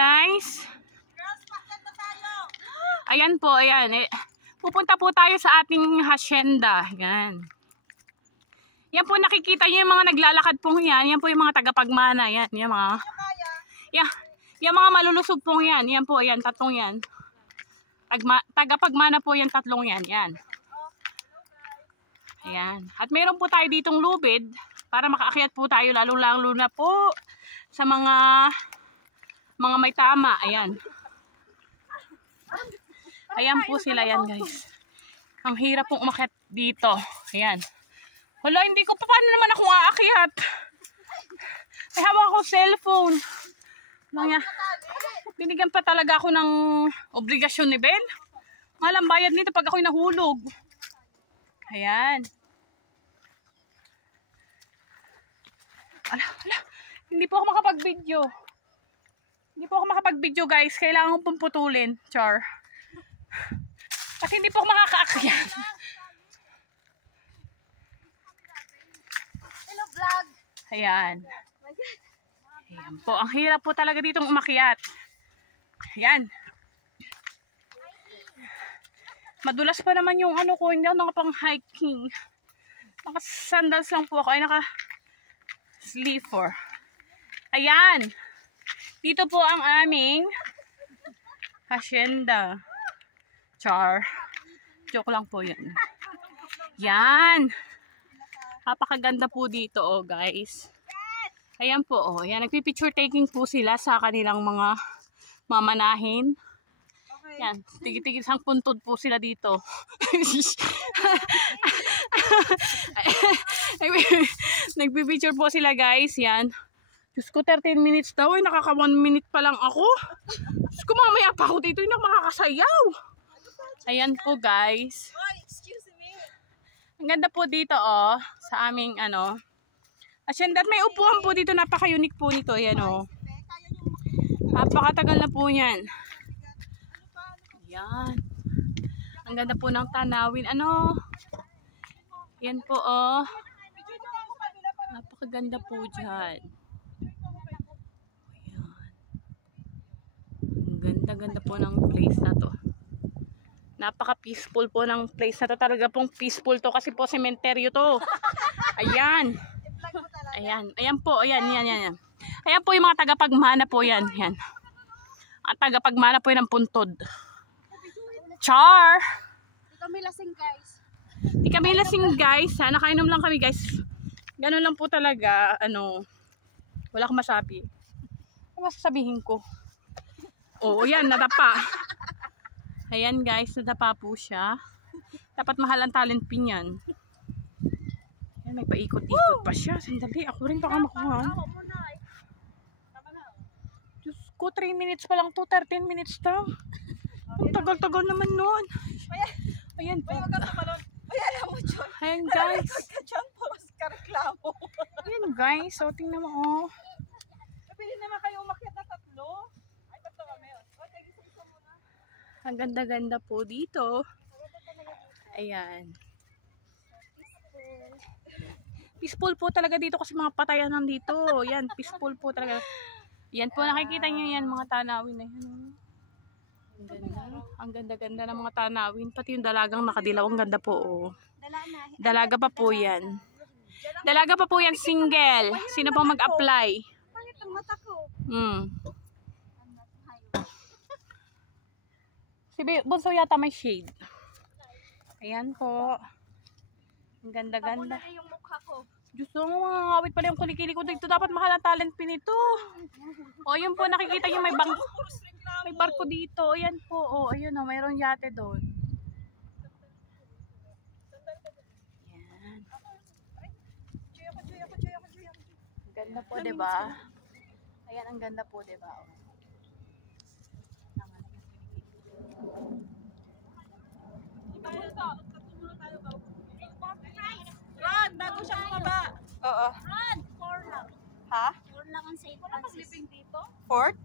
guys. Ayan po, ayan. Pupunta po tayo sa ating hacienda. Yan. Yan po, nakikita nyo yung mga naglalakad pong yan. Yan po yung mga tagapagmana. Yan, yung mga... Yung mga malulusog pong yan. Yan po, yan, tatlong yan. Tagapagmana po yan, tatlong yan. Yan. Ayan. At meron po tayo ditong lubid para makaakyat po tayo lalo-lalo na po sa mga may tama. Ayan. Ayan po sila yan, guys. Ang hirap pong umakyat dito. Ayan. Wala, hindi ko pa paano naman ako aakyat. Ay, hawak ako cellphone. Binigyan pa talaga ako ng obligasyon ni Ben. Malang bayad nito pag ako'y nahulog. Ayan. Ala. Hindi po ako makapag-video. Guys. Kailangan kong pumputulin. Char. Kasi hindi po ako makakaakyat. Hello vlog. Ayan. Ayan po. Ang hirap po talaga ditong umakyat. Ayan. Madulas pa naman yung ano ko, hindi ako nakapang-hiking. Naka-sandals lang po ako, ay naka-sleeper. Ayan. Dito po ang aming hacienda. Char. Joke lang po yun. Yan. Napakaganda po dito, oh guys. Ayan po, oh. Ayan, nagpipicture taking po sila sa kanilang mga mamanahin. Yan, tigit-tigit sang puntod po sila dito. Nagpipicture po sila, guys. Yan. Diyos ko, 13 minutes daw. Ay, nakaka 1 minute pa lang ako. Diyos ko, mamaya pa ako dito. Hindi ako makakasayaw. Ayan po, guys. Ang ganda po dito, oh. Sa aming, ano. Hacienda. May upuan po dito. Napaka-unique po nito. Ayan, oh. Napakatagal na po yan. Yan. Ang ganda po ng tanawin. Ano? Yan po, oh. Napakaganda po dyan. Ayan. Ang ganda-ganda po ng place na to. Napaka-peaceful po ng place na to. Talaga pong peaceful to kasi po sementeryo to. Ayan. Ayan. Ayan po. Ayan. Yan. Ayan po yung mga tagapagmana po yan. Yan. Ang tagapagmana po yan ng puntod. Char! Di kami lasing guys. Nakainom lang kami guys. Ganun lang po talaga. Ano, wala akong masabi. Ano masasabihin ko? Oo, yan, nadapa. Ayan guys, nadapa po siya. Dapat mahal ang talent pin yan. Ayan, may paikot-ikot pa siya. Sandali, ako rin baka makuha. Diyos ko, 3 minutes pa lang to. 13 minutes daw. Ang tagal-tagal naman nun. Ayan po. Ayan guys. Ayan guys. So tingnan mo, oh. Pili naman kayo umakyat na tatlo. Ay, tatlo kami. Isa muna. Ang ganda-ganda po dito. Ayan. Peaceful po talaga dito kasi mga patayan nandito. Yan, peaceful po talaga. Yan po, nakikita nyo yan, mga tanawin na yan. Ang ganda-ganda ng mga tanawin. Pati yung dalagang nakadilaw. Ang ganda po, oh. Dalaga pa po yan. Dalaga pa po yan, single. Sino po mag-apply? Pangit ang mata ko. Si Bunso yata may shade. Ayan po. Ang ganda-ganda. Ako na yung mukha ko. Diyos ko, mga ngawit pala yung kulikili ko dito. Dapat mahal ang talent pin ito. O, yun po, nakikita nyo may barko dito. Ayan po, o, ayun o, mayroong yate doon. Ayan. Ang ganda po, diba? Ayan, ang ganda po, diba? Rod, bago siya bumaba. Oo. Run! 4 lang. Ha? 4 lang ang St. Wala Francis. pag-living dito. Fort?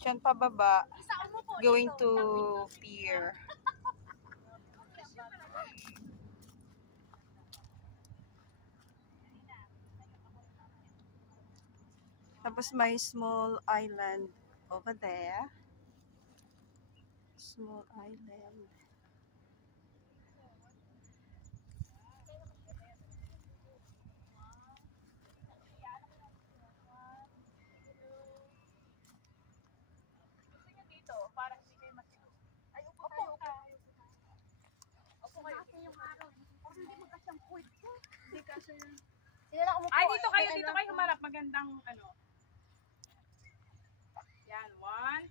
Diyan pababa. Going to pier. Tapos may small island over there. Small island. Dito, para hindi kayo masigo. Ay, upo kayo. Upo kayo. Yung araw. Hindi mo kasi ang point ko. Hindi kasi yun. Ay, dito kayo humarap. Magandang ano. Yan, 1,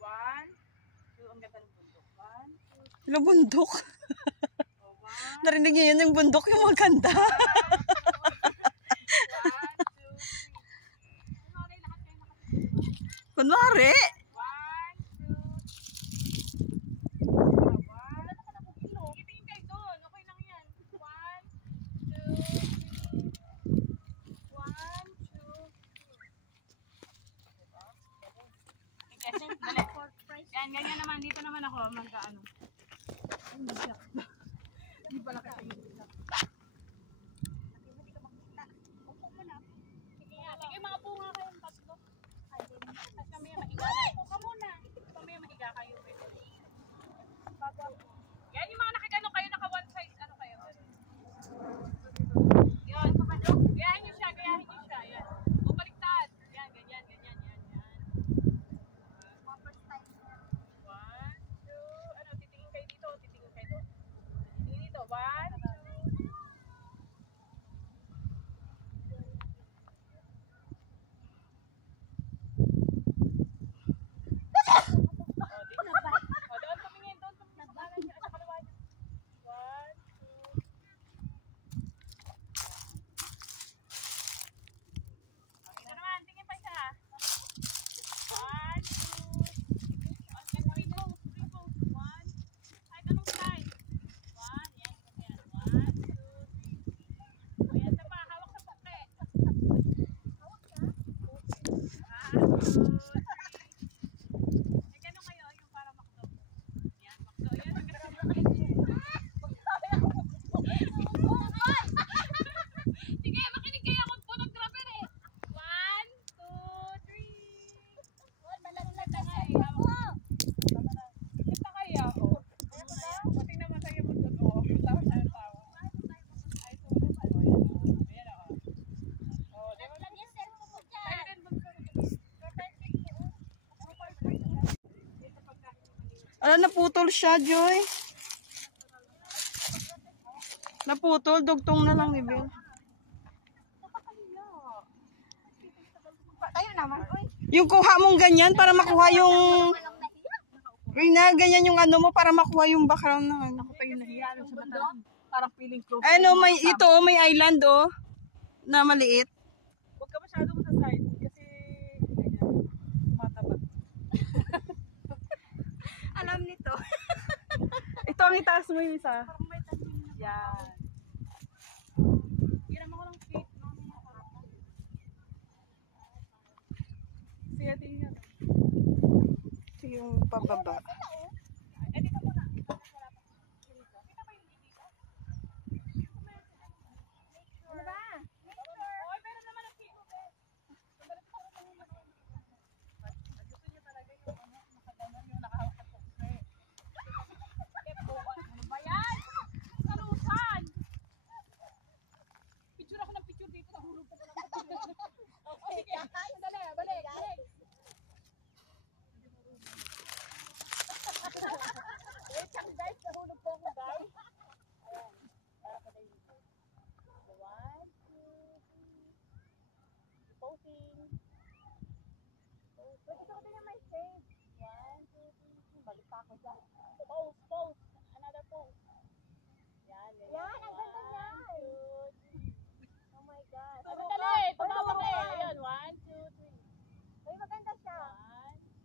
2, ang ganda ng bundok. 1, 2, Yung bundok. 1, Narinig niyo yun, yung bundok yung maganda. 1, 2, 3. Kunwari. 1, 2, 1. Itingin kayo doon. Okay lang yan. 1, 2, 3. 1, 2. Yan, ganyan naman. Dito naman ako mag-ano. Hindi pala kasi sige, mga bunga kayong tatlo. Tapos kami mahiga. Upo ka muna. Kami mahiga kayo. Yan, yung mga nakagano kayo, naka one size, ano kayo? Yan. Gayahin nyo siya. Yan. Bumaliktad. Yan, ganyan. Yan. 1, 2. Ano, titingin kayo dito. Titingin dito. 1, 2. Doon tumingin sa kanan niya, sa kaliwa niya. 1, 2. Ito naman, tingin pa isa. 1, 2. Three pose. 1. Kahit anong side. 1, yan. 1, 2, 3. Ayan na pa, hawak sa puke. Hawak na? 1, 2, 3. Gano'n kayo, yung para makdo. Yan, makdo. Yan, sige, makinig kayo akong punong grabber eh. 1, 2, 3. Malaglag na kayo. Kita kayo ako. Pati naman sa'yo mo doon. Tawa siya ng tawa. Ay, tulog ako. Ayan ako. Oh, di ba? Ala, naputol siya, Joy. Naputol, dugtong na lang ni Bill. Tayo naman. Yung kuha mong ganyan para makuha yung... Rina, ganyan yung ano mo para makuha yung background na ano. Ako pa yung nahiya sa mata. Parang feeling close. Ano, may ito, may island na maliit. Huwag ka masyadong sa side kasi ganyan, tumataba. Alam nito. Ito ang itaas mo yung isa. Parang may tasin na. Yan. Hiram ako ng feet. Sige, tingnan. Ito yung pababa. Eh, dito muna. Kita ba yung dito? Ano ba? Oy, meron naman ang feet. Gusto niyo talaga yung nakaganon yung nakahawak sa pokre. Ano ba yan? Salusan! Picture ako ng picture dito. Nahulog pa lang. Sige, sandali. Balik. Wait lang guys, nahulog po ako guys. Ayan. Para pa tayo dito. 1, 2, 3. Posing. Pwede ko din may save. 1, 2, 3. Balik pa ako dyan. Pose. Another pose. Yan, ang ganda niya. 1, 2, 3. Oh my God. Dali, tumawa ka. Ayan, 1, 2, 3. Ay, maganda siya.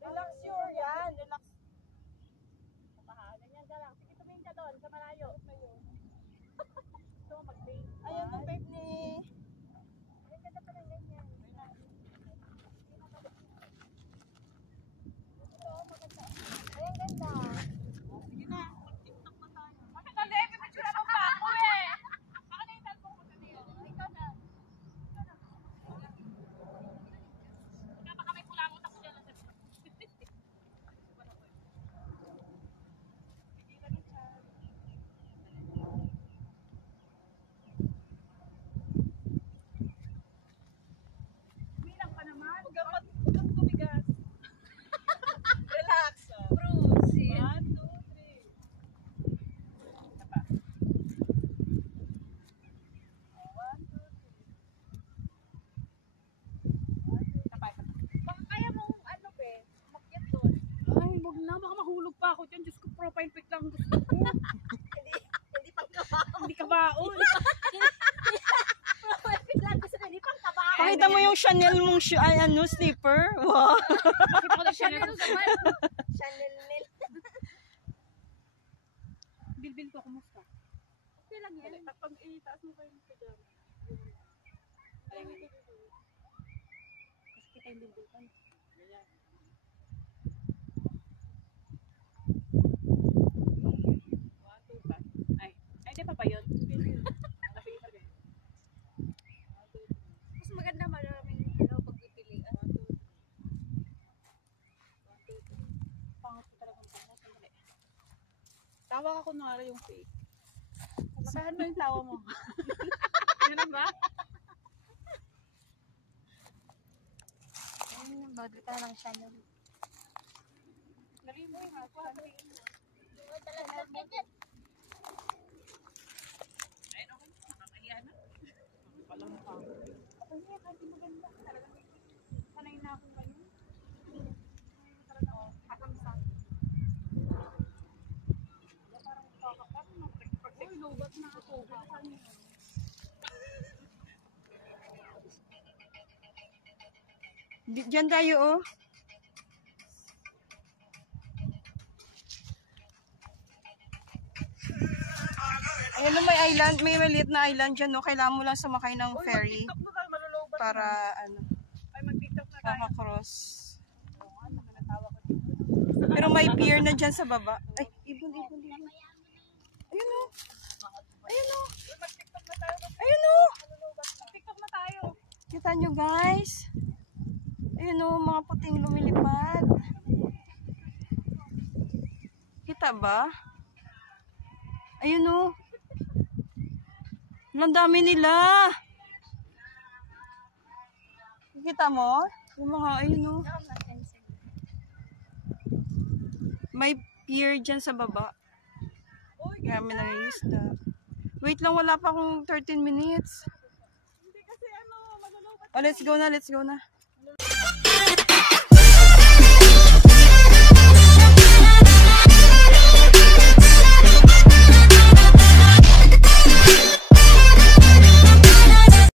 Relax your yan. Relax. Ganyan ka lang. Sige, tumingin ka doon sa malayo. Gusto mo mag-bake? Ayan yung bake ni... Ay, ganda pa ng ganyan. Ay, ang ganda. Sige na, mag-tiktok na tayo. Dali, pipicture mo pa ako eh. Baka na yung cellphone ko sa niyo. Ikaw na. pa ako dyan. Diyos ko, profile pic lang gusto ko. Hindi pang kabaon. Hindi ka baon. Pakita mo yung Chanel mong slipper. Wow. Bakit ako na siya nito? Chanel nail. Bilbil ko, kumusta? Okay lang yan. Pag itaas mo kayo nito dyan. Kasi kita yung bilbil ka. Ganyan. Ay, di pa ba yun? Mas maganda maraming pagpipilian. Pangat ko talagang pangat. Sandali. Tawa ka kunwari yung fake. Saan mo yung tawa mo? Ganun ba? Bagay ka ng Chanel. Dali mo yung ayun, okay. Nakakahiya na. Walang mukha. Okay niya, kahit di maganda. Talagang sanay na ako ngayon. Talagang kakamsang. Parang kakakat. Uy, lobat na ako. Saan yun? Diyan tayo, oh. Ayan na, may island, may maliit na island dyan, no? Kailangan mo lang sumakay ng ferry Mag-tiktok na tayo, malulubat para, na. Ay, mag-tiktok na tayo. makakross. Oo nga, nakanatawa ko dito. Pero may pier na dyan sa baba. Ay, ibon. Ayun, oh. Ayun, oh. Mag-tiktok na tayo. Ayun, oh. Malulubat na. Tiktok na tayo. Kita nyo, guys. Ayun, oh, mga puting lumilipad. Kita ba? Ayun, oh. Ang dami nila. Kita mo? Yung mga, ayun, oh. May pier dyan sa baba. Kaya may nangingisda. Wait lang, wala pa akong 13 minutes. Hindi kasi ano, malulubat. Oh, let's go na.